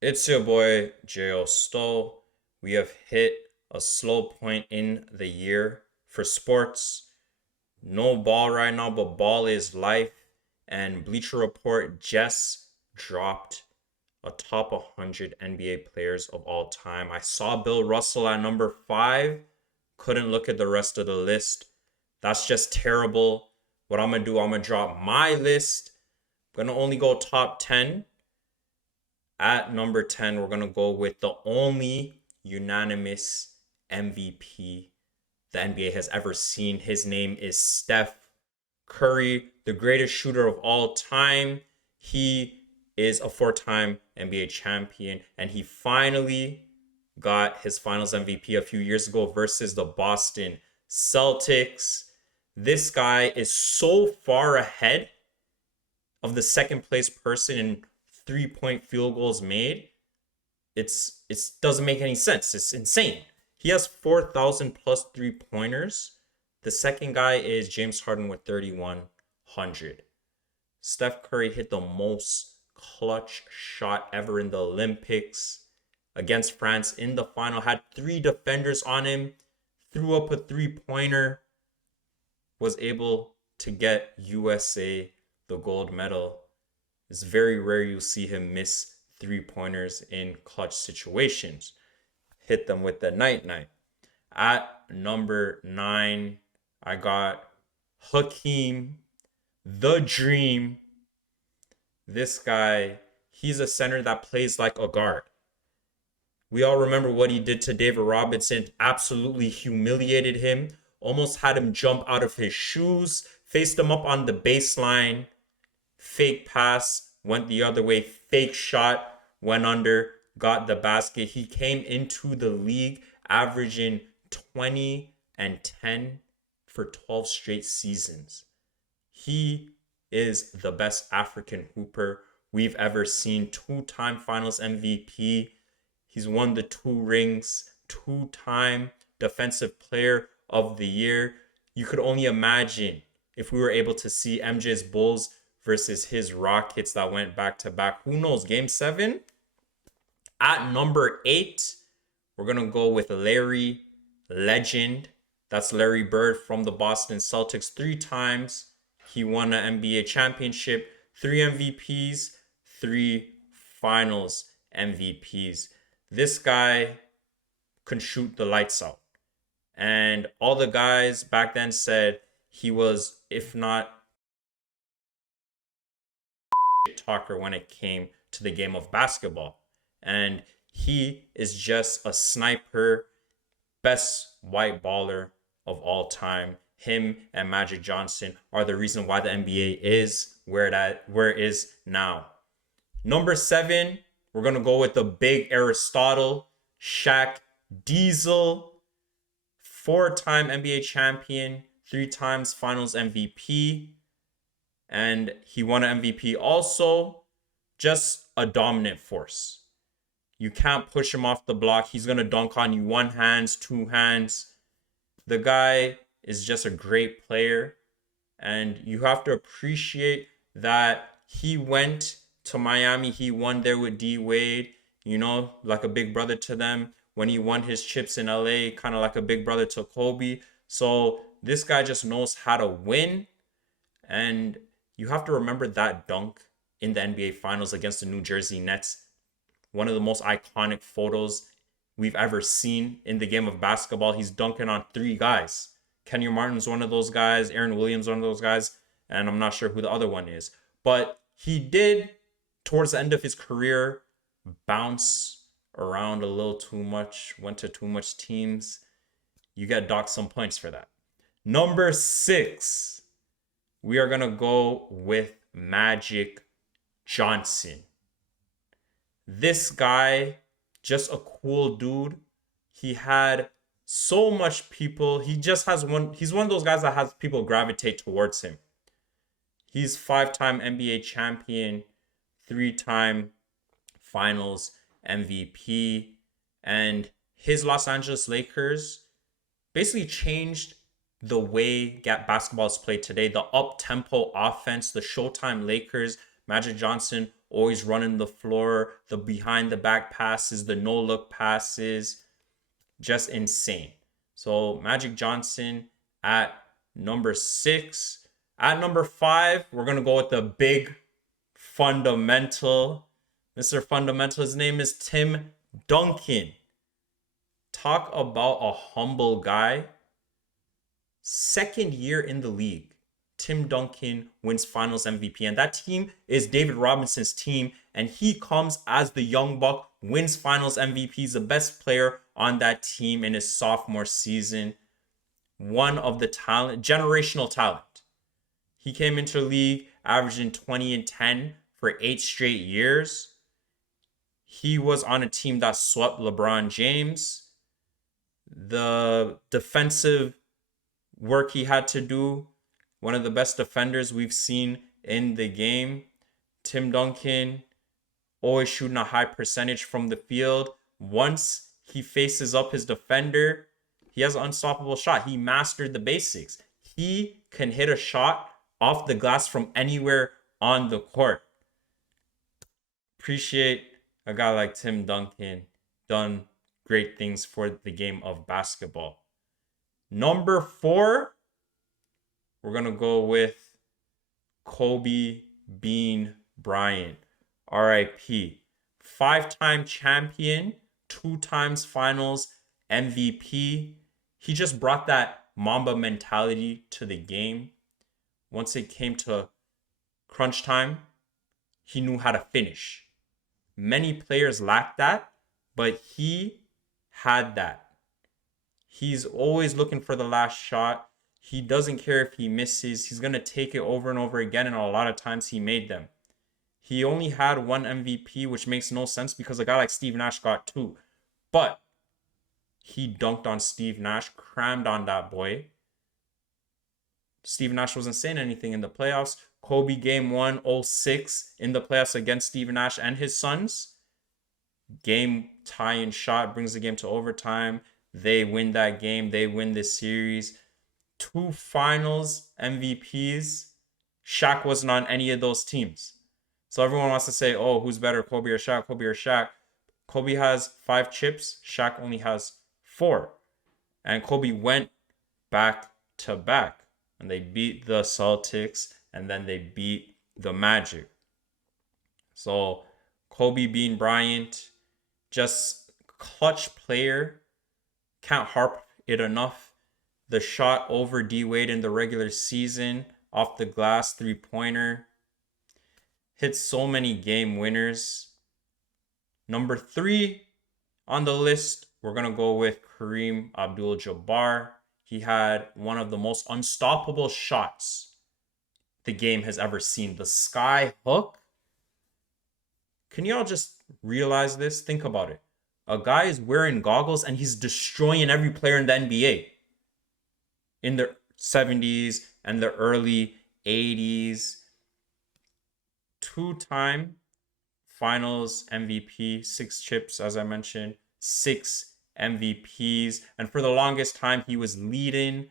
It's your boy Jayo Sto. We have hit a slow point in the year for sports. No ball right now, but ball is life. And Bleacher Report just dropped a top 100 NBA players of all time. I saw Bill Russell at number 5. Couldn't look at the rest of the list. That's just terrible. What I'm going to do, I'm going to drop my list. I'm going to only go top 10. At number 10, we're going to go with the only unanimous MVP the NBA has ever seen. His name is Steph Curry, the greatest shooter of all time. He is a 4-time NBA champion, and he finally got his finals MVP a few years ago versus the Boston Celtics. This guy is so far ahead of the second place person in 3-point field goals made. It doesn't make any sense. It's insane. He has 4,000 plus 3-pointers. The second guy is James Harden with 3,100. Steph Curry hit the most clutch shot ever in the Olympics against France in the final. Had 3 defenders on him, threw up a 3-pointer, was able to get USA the gold medal. It's very rare you see him miss 3-pointers in clutch situations. Hit them with the night night. At number 9, I got Hakeem, the Dream. This guy, he's a center that plays like a guard. We all remember what he did to David Robinson, absolutely humiliated him, almost had him jump out of his shoes, faced him up on the baseline, fake pass, went the other way, fake shot, went under, got the basket. He came into the league averaging 20 and 10 for 12 straight seasons. He is the best African hooper we've ever seen. 2-time finals MVP. He's won the 2 rings, 2-time defensive player of the year. You could only imagine if we were able to see MJ's Bulls versus his Rockets that went back to back. Who knows? Game 7? At number 8, we're going to go with Larry Legend. That's Larry Bird from the Boston Celtics. 3 times he won an NBA championship, 3 MVPs, 3 finals MVPs. This guy can shoot the lights out. And all the guys back then said he was, if not talker when it came to the game of basketball. And he is just a sniper, best white baller of all time. Him and Magic Johnson are the reason why the NBA is where it is now. Number 7, we're gonna go with the big Aristotle, Shaq Diesel, 4-time NBA champion, 3 times Finals MVP, and he won an MVP also. Just a dominant force. You can't push him off the block. He's gonna dunk on you 1 hand, 2 hands. The guy is just a great player, and you have to appreciate that he went to Miami. He won there with D Wade, like a big brother to them. When he won his chips in LA, kind of like a big brother to Kobe. So this guy just knows how to win. And you have to remember that dunk in the NBA Finals against the New Jersey Nets. One of the most iconic photos we've ever seen in the game of basketball. He's dunking on 3 guys. Kenyon Martin's one of those guys. Aaron Williams, one of those guys. And I'm not sure who the other one is. But he did, towards the end of his career, bounce around a little too much. Went to too much teams. You get docked some points for that. Number 6, we are going to go with Magic Johnson. This guy, just a cool dude. He had so much people. He's one of those guys that has people gravitate towards him. He's 5-time NBA champion, 3-time finals MVP, and his Los Angeles Lakers basically changed the way basketball is played today. The up-tempo offense, the Showtime Lakers, Magic Johnson always running the floor, the behind the back passes, the no look passes, just insane. So Magic Johnson at number 6. At number 5, we're going to go with the big fundamental. Mr. Fundamental, his name is Tim Duncan. Talk about a humble guy. Second year in the league, Tim Duncan wins Finals MVP. And that team is David Robinson's team. And he comes as the young buck, wins Finals MVP. He's the best player on that team in his sophomore season. One of the generational talent. He came into the league averaging 20 and 10 for 8 straight years. He was on a team that swept LeBron James. The defensive work he had to do, one of the best defenders we've seen in the game. Tim Duncan, always shooting a high percentage from the field. Once he faces up his defender, he has an unstoppable shot. He mastered the basics. He can hit a shot off the glass from anywhere on the court. Appreciate a guy like Tim Duncan. Done great things for the game of basketball. Number 4, we're going to go with Kobe Bean Bryant. RIP. 5-time champion, 2 times finals MVP. He just brought that Mamba mentality to the game. Once it came to crunch time, he knew how to finish. Many players lacked that, but he had that. He's always looking for the last shot. He doesn't care if he misses. He's going to take it over and over again, and a lot of times he made them. He only had 1 MVP, which makes no sense because a guy like Steve Nash got 2. But he dunked on Steve Nash, crammed on that boy. Steve Nash wasn't saying anything in the playoffs. Kobe game 1, 06 in the playoffs against Steve Nash and his Suns. Game tying shot brings the game to overtime. They win that game. They win this series. 2 finals MVPs. Shaq wasn't on any of those teams. So everyone wants to say, oh, who's better, Kobe or Shaq? Kobe or Shaq? Kobe has 5 chips. Shaq only has 4. And Kobe went back to back. And they beat the Celtics. And then they beat the Magic. So Kobe Bean Bryant, just clutch player. Can't harp it enough. The shot over D-Wade in the regular season, off the glass 3-pointer. Hit so many game winners. Number 3 on the list, we're going to go with Kareem Abdul-Jabbar. He had one of the most unstoppable shots the game has ever seen. The sky hook. Can y'all just realize this? Think about it. A guy is wearing goggles and he's destroying every player in the NBA. In the 70s and the early 80s. 2-time finals MVP, 6 chips, as I mentioned, 6 MVPs. And for the longest time, he was leading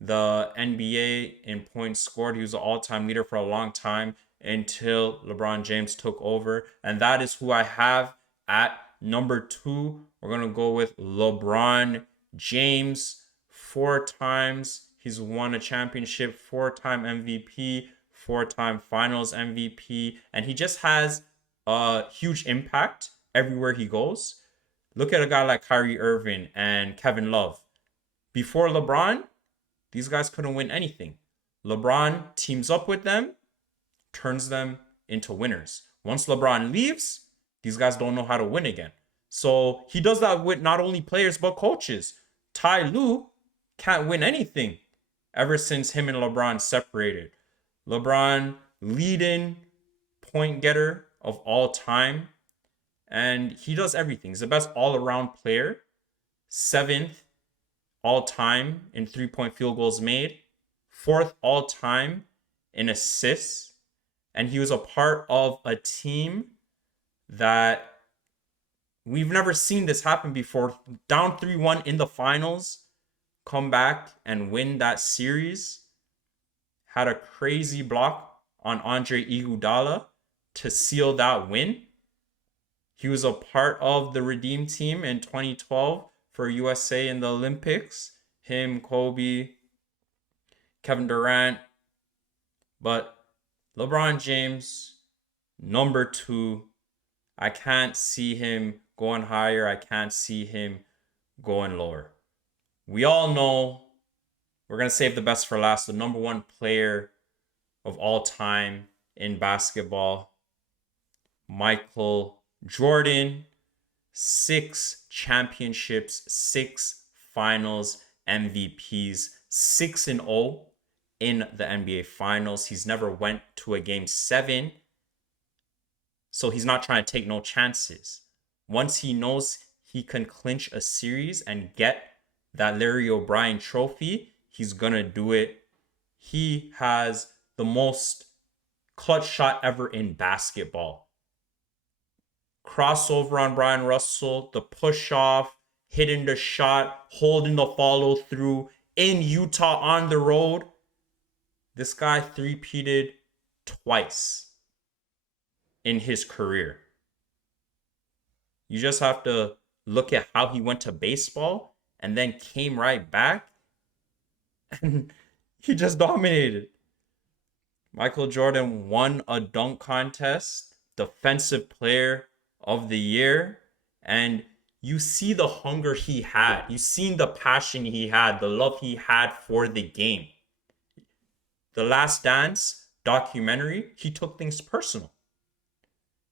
the NBA in points scored. He was an all-time leader for a long time until LeBron James took over. And that is who I have at number 2. We're going to go with LeBron James. 4 times he's won a championship, 4-time MVP, 4-time finals MVP. And he just has a huge impact everywhere he goes. Look at a guy like Kyrie Irving and Kevin Love. Before LeBron, these guys couldn't win anything. LeBron teams up with them, turns them into winners. Once LeBron leaves, these guys don't know how to win again. So he does that with not only players, but coaches. Ty Lue can't win anything ever since him and LeBron separated. LeBron, leading point getter of all time. And he does everything. He's the best all-around player. 7th all-time in 3-point field goals made. 4th all-time in assists. And he was a part of a team that we've never seen this happen before. Down 3-1 in the finals. Come back and win that series. Had a crazy block on Andre Iguodala to seal that win. He was a part of the Redeem team in 2012 for USA in the Olympics. Him, Kobe, Kevin Durant. But LeBron James, number 2. I can't see him going higher. I can't see him going lower. We all know, we're going to save the best for last, the number 1 player of all time in basketball, Michael Jordan. 6 championships, 6 finals MVPs, 6-0 in the NBA finals. He's never went to a game 7. So he's not trying to take no chances. Once he knows he can clinch a series and get that Larry O'Brien trophy, he's going to do it. He has the most clutch shot ever in basketball. Crossover on Brian Russell, the push off, hitting the shot, holding the follow through in Utah on the road. This guy three-peated twice in his career. You just have to look at how he went to baseball and then came right back, and he just dominated. Michael Jordan won a dunk contest, Defensive Player of the Year, and you see the hunger he had. You seen the passion he had, the love he had for the game. The Last Dance documentary, he took things personal.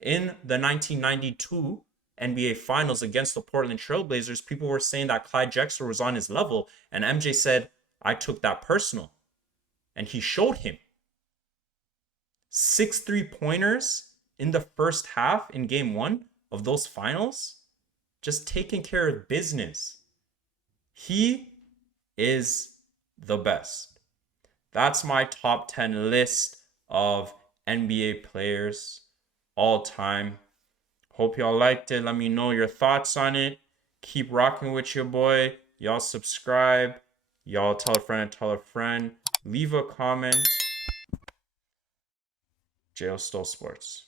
In the 1992 NBA Finals against the Portland Trailblazers, people were saying that Clyde Drexler was on his level, and MJ said, I took that personal. And he showed him. 6 3-pointers in the first half in game 1 of those finals, just taking care of business. He is the best. That's my top 10 list of NBA players all time. Hope y'all liked it. Let me know your thoughts on it. Keep rocking with your boy. Y'all subscribe. Y'all tell a friend and tell a friend. Leave a comment. Jayo Sto Sports.